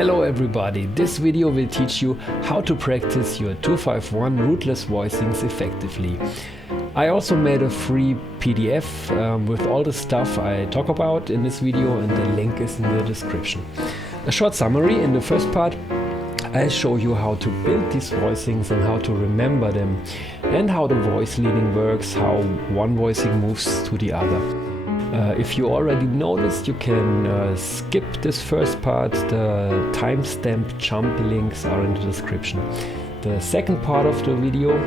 Hello everybody, this video will teach you how to practice your 251 rootless voicings effectively. I also made a free PDF with all the stuff I talk about in this video, and the link is in the description. A short summary: in the first part I show you how to build these voicings and how to remember them, and how the voice leading works, how one voicing moves to the other. If you already noticed, you can skip this first part. The timestamp jump links are in the description. The second part of the video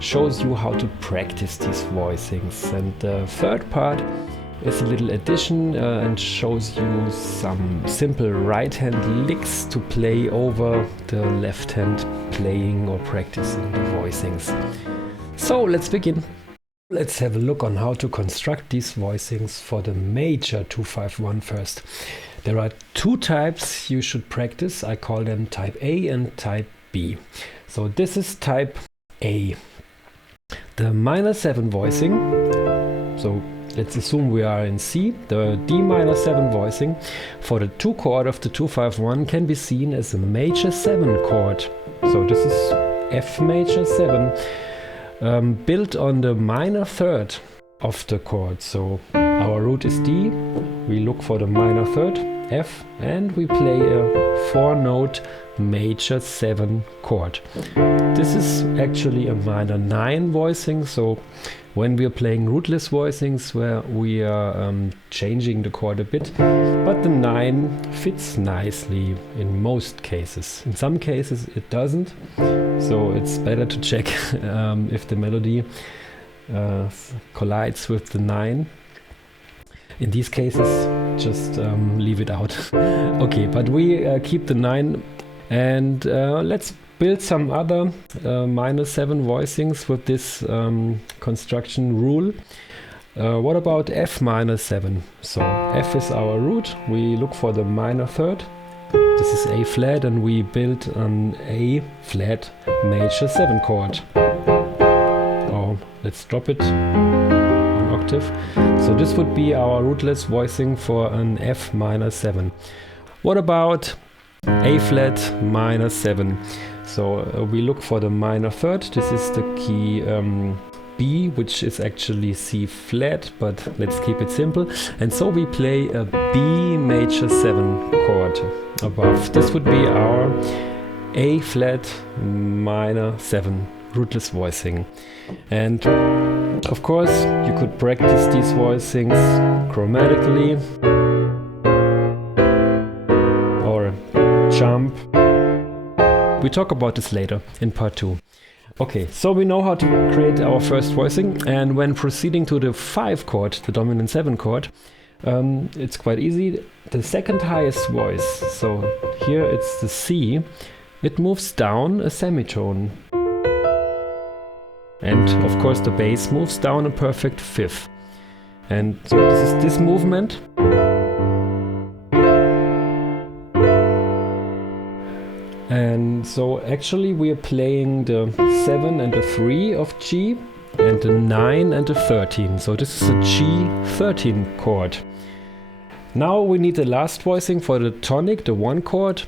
shows you how to practice these voicings, and the third part is a little addition and shows you some simple right hand licks to play over the left hand playing or practicing the voicings. So let's begin. Let's have a look on how to construct these voicings for the major 251 first. There are two types you should practice. I call them type A and type B. So this is type A. The minor 7 voicing. So let's assume we are in C. The D minor 7 voicing for the 2 chord of the 251 can be seen as a major 7 chord. So this is F major 7. Built on the minor third of the chord. So our root is D, we look for the minor third, F, and we play a 4-note major 7 chord. This is actually a minor 9 voicing, so when we are playing rootless voicings where we are changing the chord a bit, but the 9 fits nicely in most cases. In some cases it doesn't, so it's better to check if the melody collides with the 9. In these cases, just leave it out. Okay, but we keep the 9, and let's build some other minor 7 voicings with this construction rule. What about F minor 7? So F is our root, we look for the minor third. This is A flat, and we build an A flat major 7 chord. Oh, let's drop it an octave. So this would be our rootless voicing for an F minor 7. What about A flat minor 7? So we look for the minor third. This is the key B, which is actually C flat, but let's keep it simple. And so we play a B major 7 chord above. This would be our A flat minor 7 rootless voicing. And of course you could practice these voicings chromatically or jump. We talk about this later in part 2. Okay, so we know how to create our first voicing, and when proceeding to the 5 chord, the dominant 7 chord, it's quite easy. The second highest voice, so here it's the C, it moves down a semitone. And of course the bass moves down a perfect fifth. And so this is this movement. And so actually we are playing the 7 and the 3 of G, and the 9 and the 13. So this is a G13 chord. Now we need the last voicing for the tonic, the 1 chord.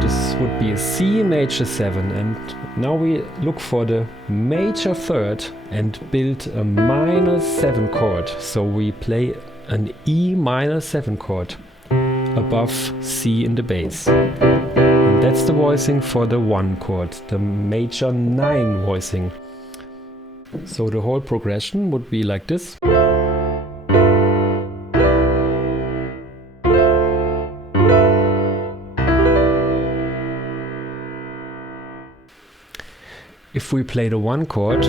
This would be a C major 7, and now we look for the major third and build a minor 7 chord. So we play an E minor 7 chord above C in the bass. And that's the voicing for the 1 chord, the major 9 voicing. So the whole progression would be like this. If we play the 1 chord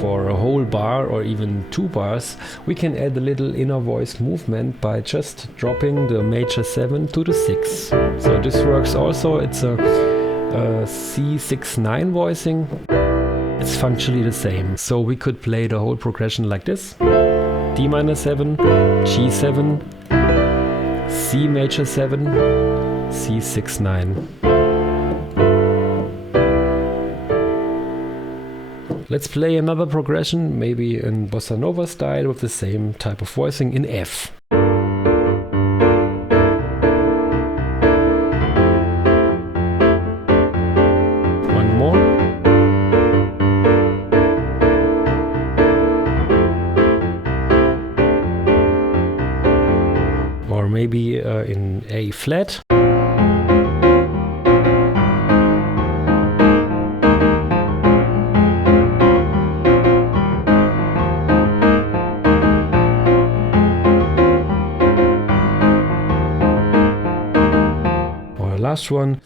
for a whole bar or even 2 bars, we can add a little inner voice movement by just dropping the major 7 to the 6. So this works also. It's a C6-9 voicing. It's functionally the same. So we could play the whole progression like this. D minor 7, G7, C major 7, C6-9. Let's play another progression, maybe in bossa nova style with the same type of voicing in F. maybe in A flat. Or last one,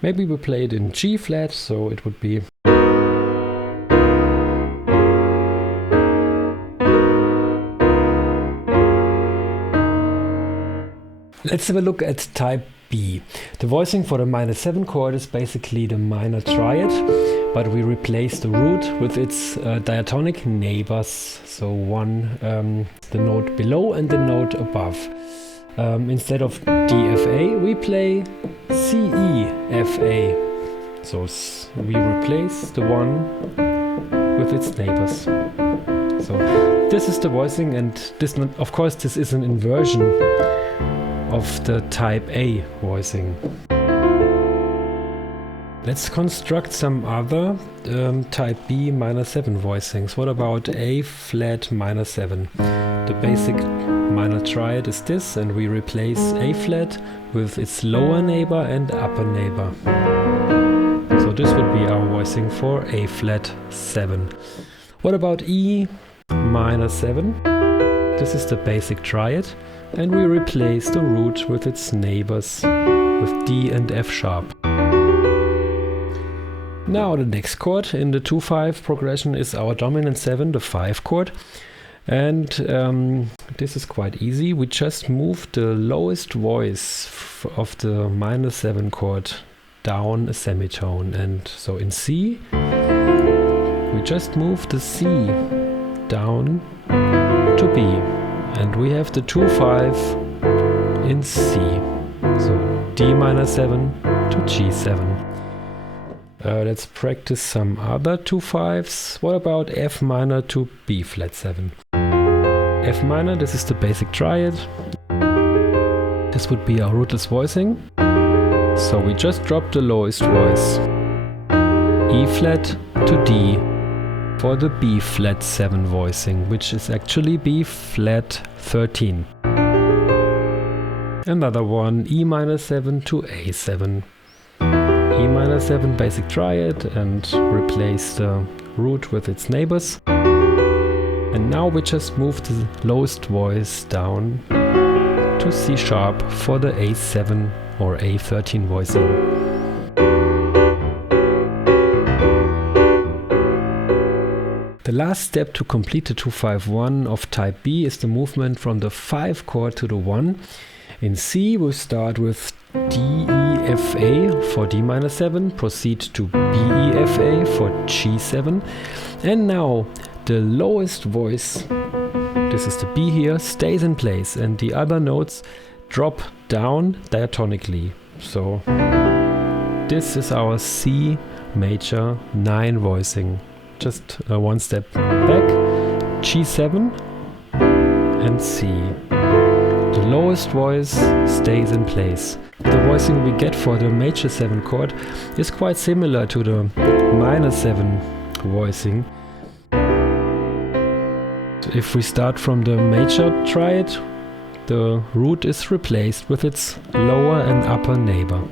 maybe we play it in G flat, so it would be. Let's have a look at type B. The voicing for the minor 7 chord is basically the minor triad, but we replace the root with its diatonic neighbors. So one, the note below and the note above. Instead of D, F, A, we play C, E, F, A. So we replace the one with its neighbors. So this is the voicing, and this, of course, this is an inversion of the type A voicing. Let's construct some other type B minor 7 voicings. What about A flat minor 7? The basic minor triad is this, and we replace A flat with its lower neighbor and upper neighbor. So this would be our voicing for A flat 7. What about E minor 7? This is the basic triad, and we replace the root with its neighbors with D and F sharp. Now the next chord in the 2-5 progression is our dominant 7, the 5 chord. And this is quite easy. We just move the lowest voice of the minor 7 chord down a semitone. And so in C, we just move the C down to B. And we have the 2-5 in C. So D minor 7 to G7. Let's practice some other 2-5s. What about F minor to B flat 7? F minor, this is the basic triad. This would be our rootless voicing. So we just drop the lowest voice. E flat to D for the B flat 7 voicing, which is actually B flat 13. Another one, E minor 7 to A7. E minor 7 basic triad, and replace the root with its neighbors. And now we just move the lowest voice down to C sharp for the A7 or A13 voicing. The last step to complete the 2-5-1 of type B is the movement from the 5 chord to the 1. In C we start with D, E, F, A for D minor 7, proceed to B, E, F, A for G7, and now the lowest voice, this is the B here, stays in place, and the other notes drop down diatonically. So this is our C major 9 voicing. Just one step back, G7 and C. The lowest voice stays in place. The voicing we get for the major 7 chord is quite similar to the minor 7 voicing. If we start from the major triad, the root is replaced with its lower and upper neighbor.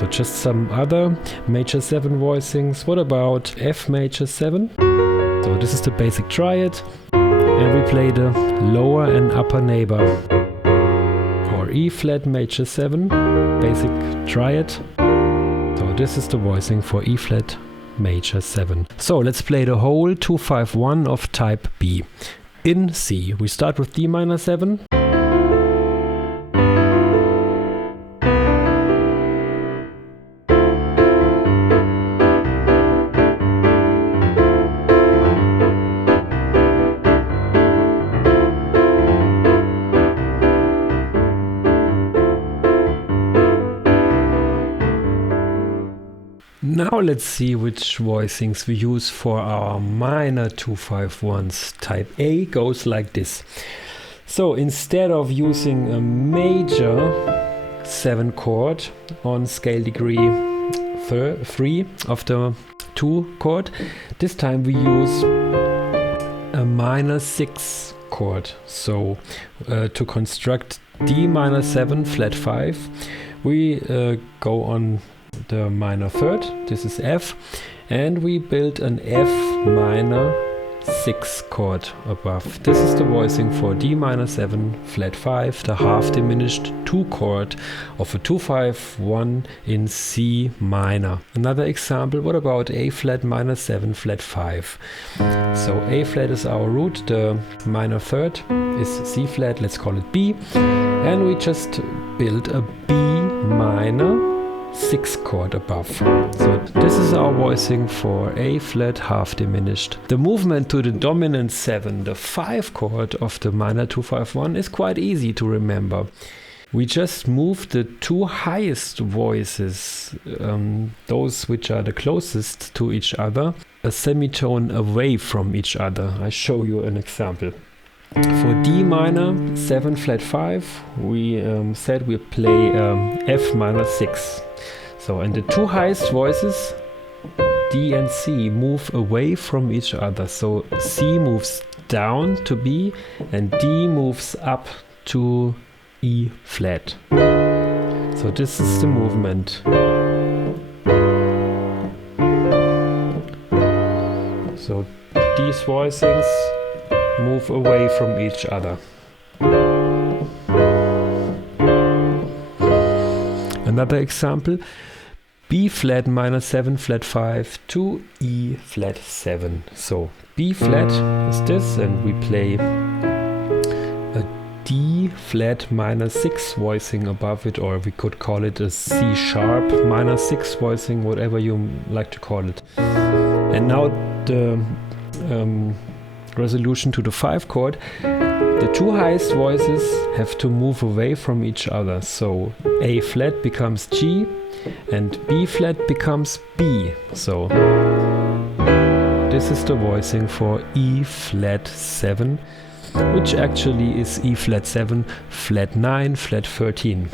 So just some other major 7 voicings. What about F major 7? So this is the basic triad, and we play the lower and upper neighbor. Or E flat major 7, basic triad. So this is the voicing for E flat major 7. So let's play the whole 2-5-1 of type B. In C, we start with D minor 7. Now let's see which voicings we use for our minor 2-5-1s. Type A goes like this. So instead of using a major 7 chord on scale degree 3 of the 2 chord, this time we use a minor 6 chord. So to construct D minor 7 flat 5, we go on the minor third, this is F, and we build an F minor 6 chord above. This is the voicing for D minor 7 flat 5, the half diminished 2 chord of a 2-5-1 in C minor. Another example, what about A flat minor 7 flat 5? So A flat is our root, the minor third is C flat, let's call it B, and we just build a B minor 6 chord above. So this is our voicing for A flat half diminished. The movement to the dominant 7, the 5 chord of the minor 2-5-1, is quite easy to remember. We just move the two highest voices, those which are the closest to each other, a semitone away from each other. I show you an example. For D minor 7 flat 5, we said we play F minor 6. So, and the two highest voices, D and C, move away from each other. So C moves down to B and D moves up to E flat. So this is the movement. So these voicings move away from each other. Another example, B flat minor 7 flat 5 to E flat 7. So B flat is this, and we play a D flat minor 6 voicing above it, or we could call it a C sharp minor 6 voicing, whatever you like to call it. And now the resolution to the 5 chord. The two highest voices have to move away from each other. So A flat becomes G and B flat becomes B. So this is the voicing for E flat 7, which actually is E flat 7, flat 9, flat 13.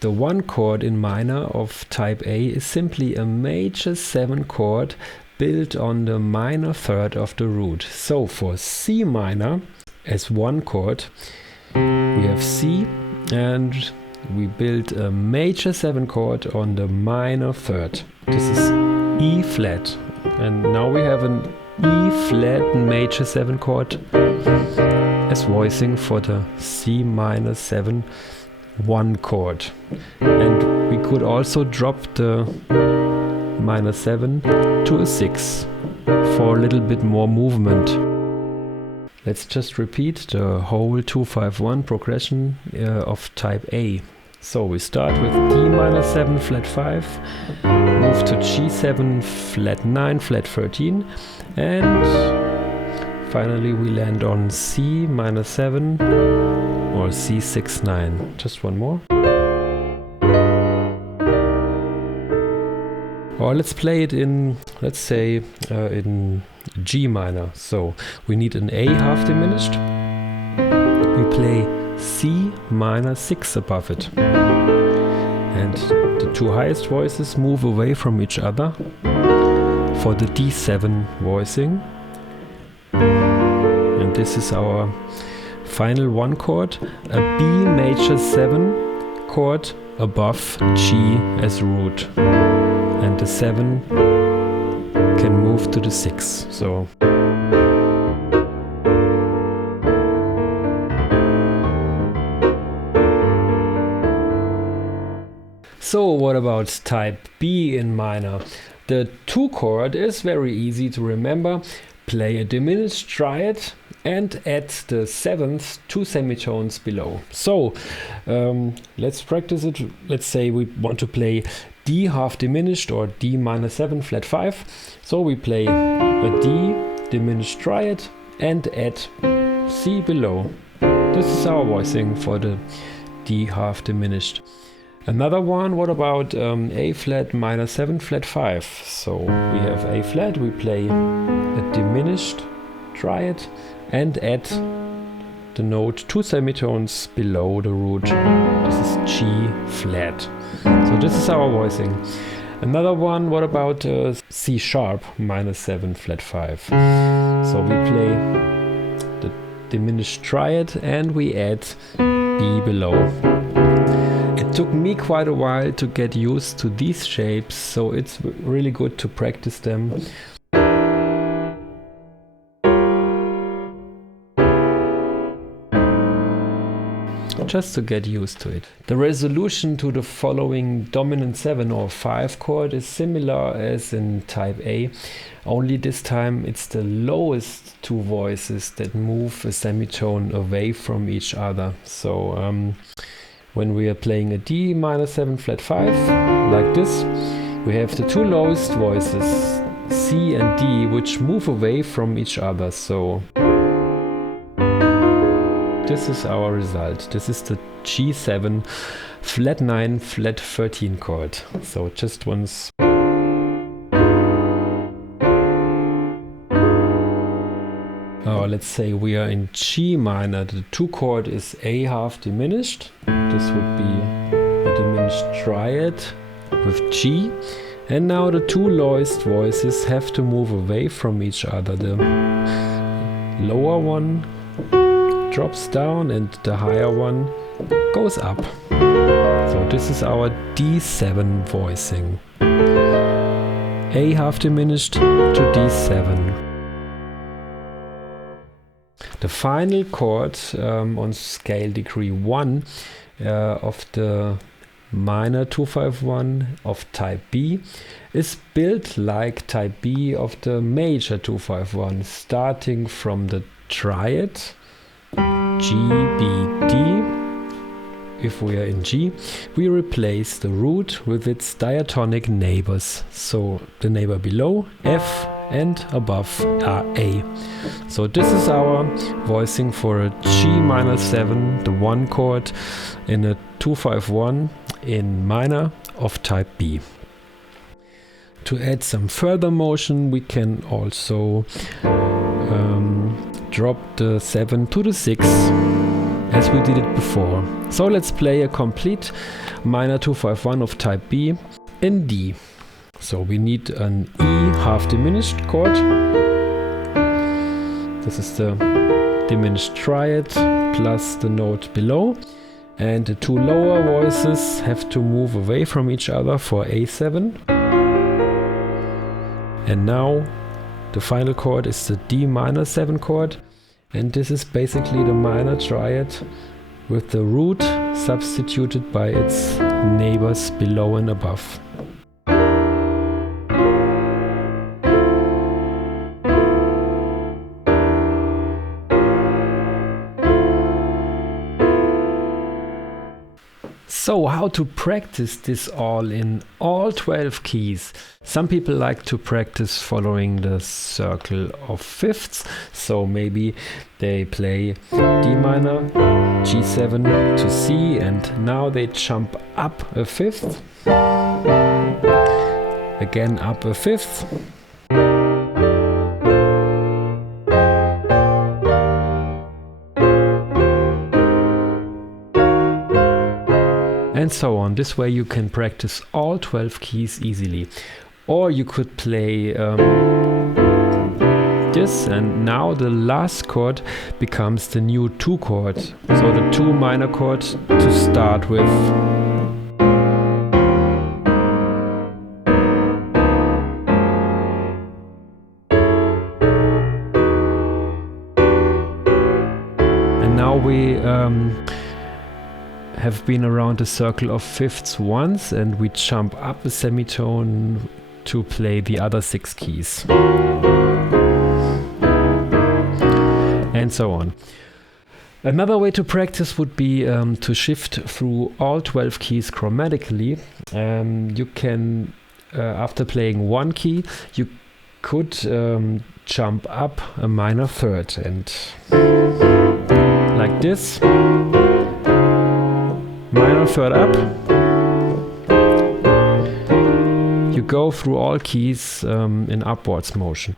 The 1 chord in minor of type A is simply a major 7 chord built on the minor third of the root. So for C minor as 1 chord, we have C and we build a major 7 chord on the minor third. This is E flat, and now we have an E flat major 7 chord as voicing for the C minor 7 1 chord. And we could also drop the minor 7 to a 6 for a little bit more movement. Let's just repeat the whole 2-5-1 progression of type A. So we start with D minor 7 flat 5, move to G7 flat 9 flat 13, and finally we land on C minor 7 or C6 9. Just one more. Or let's play it in, let's say, in G minor. So we need an A half diminished. We play C minor 6 above it. And the two highest voices move away from each other for the D7 voicing. And this is our final 1 chord, a B major 7 chord above G as root. And the 7 can move to the 6. So what about type B in minor? The 2 chord is very easy to remember. Play a diminished triad and add the 7th 2 semitones below. So let's practice it. Let's say we want to play D half diminished or D minor 7 flat 5. So we play a D diminished triad and add C below. This is our voicing for the D half diminished. Another one, what about A flat minor 7 flat 5? So we have A flat, we play a diminished triad and add the note 2 semitones below the root. This is G flat. So this is our voicing. Another one, what about C sharp -7 flat 5? So we play the diminished triad and we add B below. It took me quite a while to get used to these shapes, so it's really good to practice them. Just to get used to it. The resolution to the following dominant 7 or 5 chord is similar as in type A, only this time it's the lowest two voices that move a semitone away from each other. So when we are playing a D -7 flat 5 like this, we have the two lowest voices C and D which move away from each other. So this is our result. This is the G7 flat 9 flat 13 chord. So just once. Let's say we are in G minor. The 2 chord is A half diminished. This would be a diminished triad with G. And now the two lowest voices have to move away from each other. The lower one drops down and the higher one goes up. So this is our D7 voicing. A half diminished to D7. The final chord on scale degree 1 of the minor 251 of type B is built like type B of the major 251, starting from the triad G, B, D. If we are in G, we replace the root with its diatonic neighbors. So the neighbor below, F, and above A. So this is our voicing for a G -7, the 1 chord in a 251 in minor of type B. To add some further motion, we can also drop the 7 to the 6 as we did it before. So let's play a complete minor 251 of type B in D. So we need an E half diminished chord. This is the diminished triad plus the note below. And the two lower voices have to move away from each other for A7. And now the final chord is the D -7 chord. And this is basically the minor triad with the root substituted by its neighbors below and above. So how to practice this all in all 12 keys? Some people like to practice following the circle of fifths. So maybe they play D minor, G7 to C, and now they jump up a fifth. Again up a fifth. And so on. This way you can practice all 12 keys easily. Or you could play this, and now the last chord becomes the new 2 chord. So the 2 minor chord to start with. And now we have been around the circle of fifths once, and we jump up a semitone to play the other 6 keys. And so on. Another way to practice would be to shift through all 12 keys chromatically. You can, after playing 1 key, you could jump up a minor third, and like this. Minor third up. You go through all keys in upwards motion.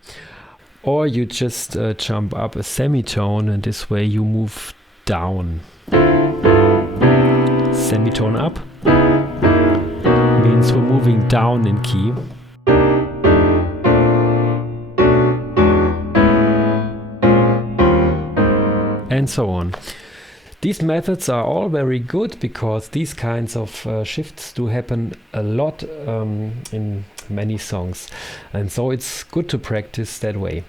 Or you just jump up a semitone, and this way you move down. Semitone up means since we're moving down in key. And so on. These methods are all very good because these kinds of shifts do happen a lot in many songs, and so it's good to practice that way.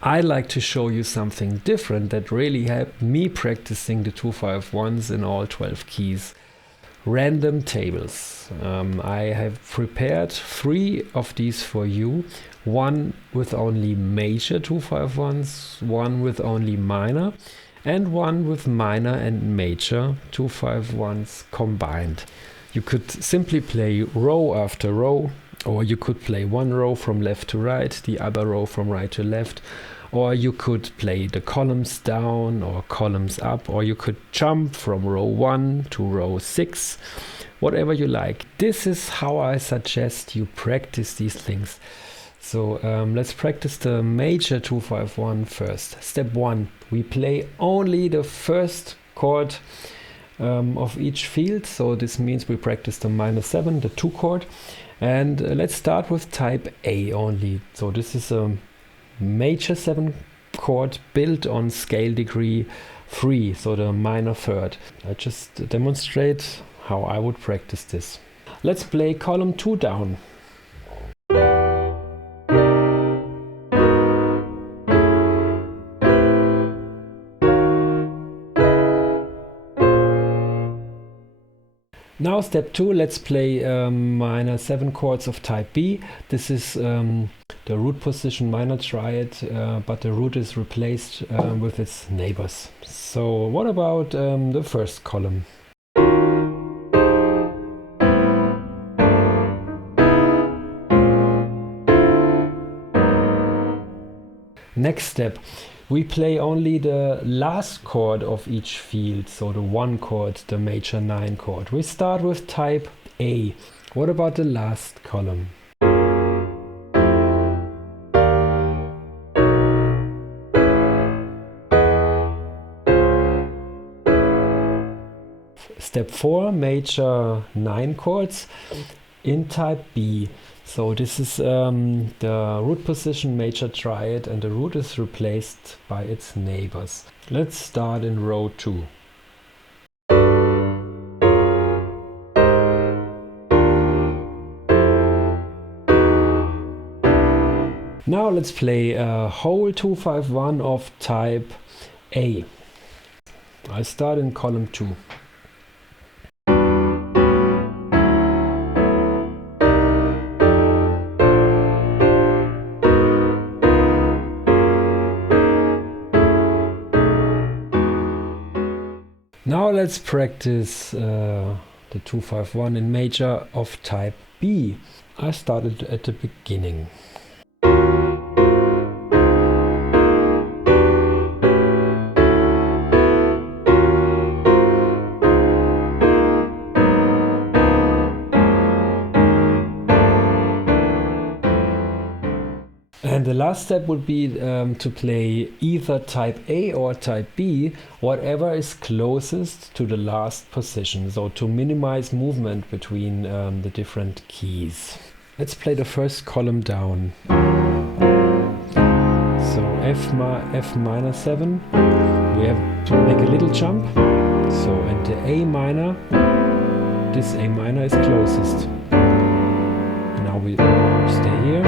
I like to show you something different that really helped me practicing the 2-5-1s in all 12 keys. Random tables. I have prepared 3 of these for you. One with only major 2-5-1s, one with only minor, and one with minor and major 2-5-1s combined. You could simply play row after row, or you could play one row from left to right, the other row from right to left, or you could play the columns down or columns up, or you could jump from row 1 to row 6, whatever you like. This is how I suggest you practice these things. So let's practice the major 2-5-1 first. Step 1, we play only the first chord of each field. So this means we practice the -7, the 2 chord. And let's start with type A only. So this is a major 7 chord built on scale degree 3, so the minor third. I just demonstrate how I would practice this. Let's play column 2 down. Now step 2, let's play minor 7 chords of type B. This is the root position minor triad, but the root is replaced with its neighbors. So what about the first column? Next step, we play only the last chord of each field, so the 1 chord, the major 9 chord. We start with type A. What about the last column? Step 4, major 9 chords in type B. So this is the root position major triad, and the root is replaced by its neighbors. Let's start in row 2. Now let's play a whole 2-5-1 of type A. I start in column 2. Now let's practice the 2-5-1 in major of type B. I started at the beginning. And the last step would be to play either type A or type B, whatever is closest to the last position, so to minimize movement between the different keys. Let's play the first column down. So F minor 7, we have to make a little jump. So, and the A minor, this A minor is closest. Now we stay here.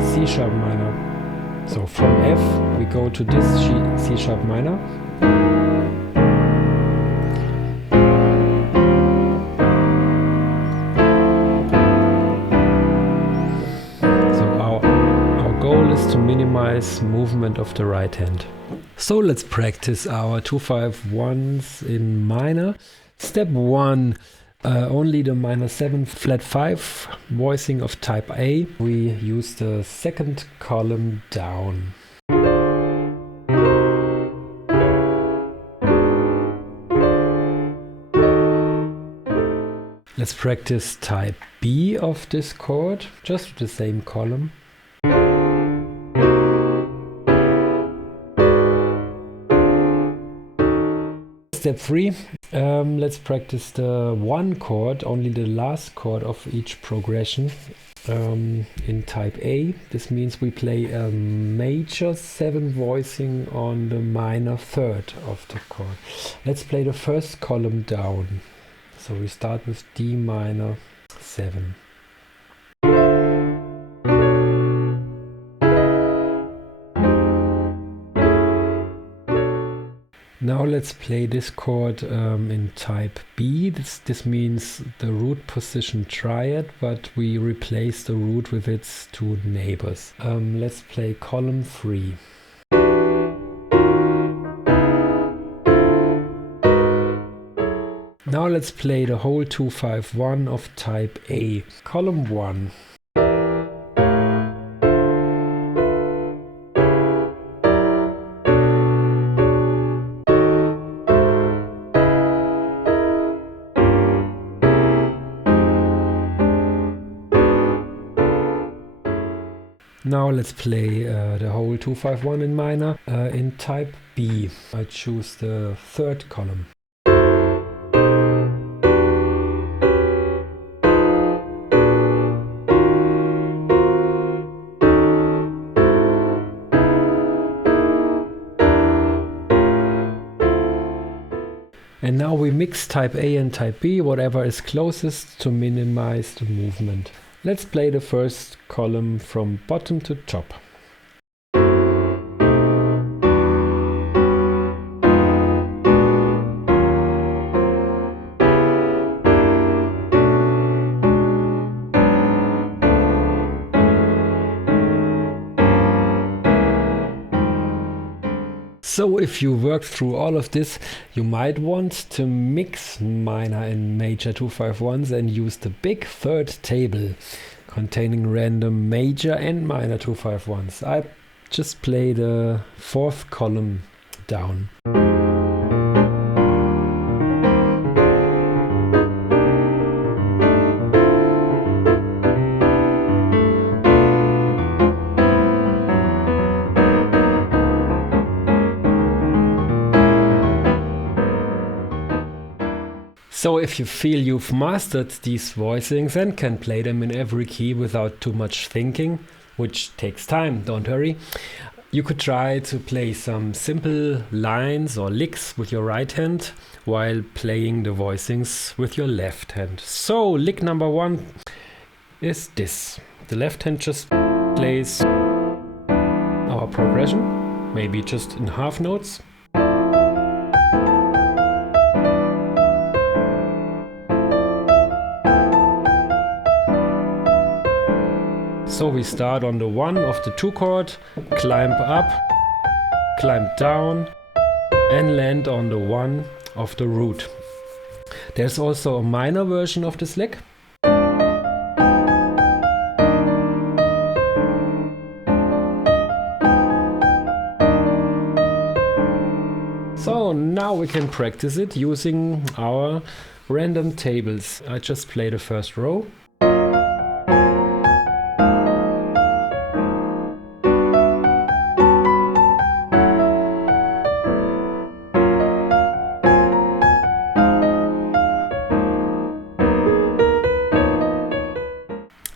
C sharp minor. So from F we go to this C sharp minor. So our goal is to minimize movement of the right hand. So let's practice our 2-5-1s in minor. Step 1. Only the minor 7 flat 5 voicing of type A. We use the second column down. Let's practice type B of this chord, just with the same column. step 3. Let's practice the one chord, only the last chord of each progression in type A. This means we play a major 7 voicing on the minor third of the chord. Let's play the first column down. So we start with D minor 7. Now let's play this chord in type B. This means the root position triad, but we replace the root with its 2 neighbors. Let's play column 3. Now let's play the whole 2-5-1 of type A. Column 1. Now let's play the whole 2-5-1 in minor in type B. I choose the third column. And now we mix type A and type B, whatever is closest, to minimize the movement. Let's play the first column from bottom to top. So if you work through all of this, you might want to mix minor and major 2-5-1s and use the big third table containing random major and minor 2-5-1s. I just play the fourth column down. So if you feel you've mastered these voicings and can play them in every key without too much thinking, which takes time, don't hurry, you could try to play some simple lines or licks with your right hand while playing the voicings with your left hand. So lick number 1 is this. The left hand just plays our progression, maybe just in half notes. So we start on the 1 of the 2 chord, climb up, climb down, and land on the 1 of the root. There's also a minor version of this lick. So now we can practice it using our random tables. I just play the first row.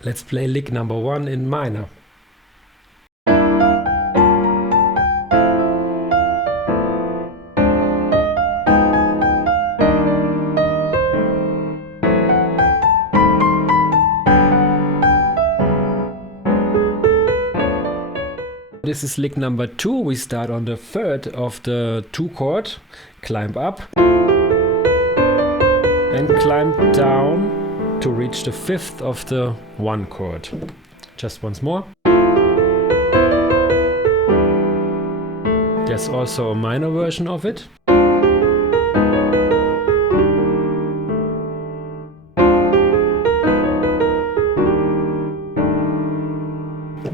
Let's play lick number 1 in minor. This is lick number 2. We start on the 3rd of the 2 chord, climb up and climb down to reach the 5th of the 1 chord. Just once more. There's also a minor version of it.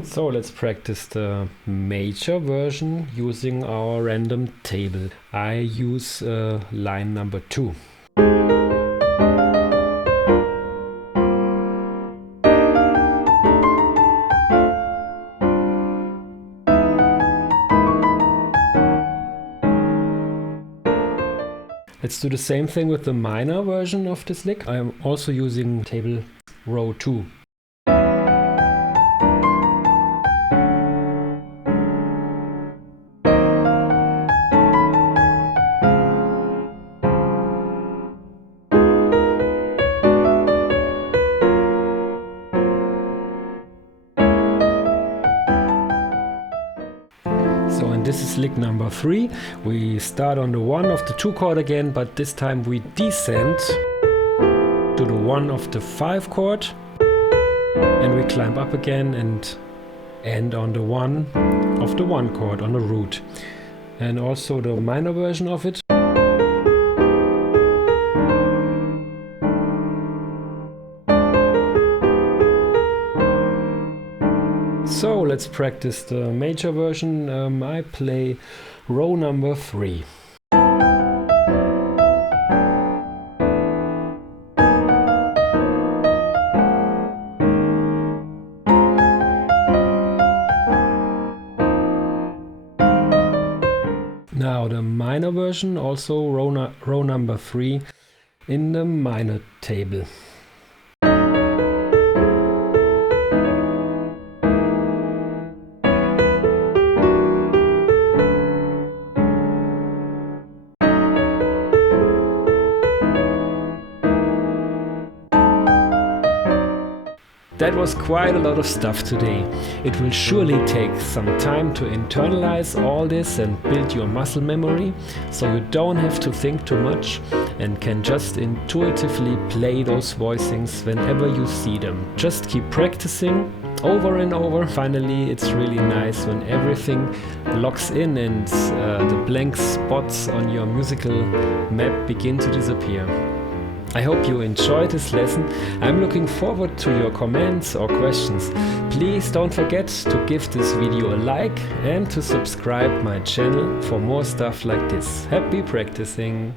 So let's practice the major version using our random table. I use line number 2. Let's do the same thing with the minor version of this lick. I'm also using table row 2. So, and this is lick number 3. We start on the 1 of the 2 chord again, but this time we descend to the 1 of the 5 chord, and we climb up again and end on the 1 of the 1 chord on the root. And also the minor version of it. So let's practice the major version. I play row number 3. Now the minor version, also row number 3 in the minor table. That was quite a lot of stuff today. It will surely take some time to internalize all this and build your muscle memory, so you don't have to think too much and can just intuitively play those voicings whenever you see them. Just keep practicing over and over. Finally, it's really nice when everything locks in and the blank spots on your musical map begin to disappear. I hope you enjoyed this lesson. I'm looking forward to your comments or questions. Please don't forget to give this video a like and to subscribe my channel for more stuff like this. Happy practicing!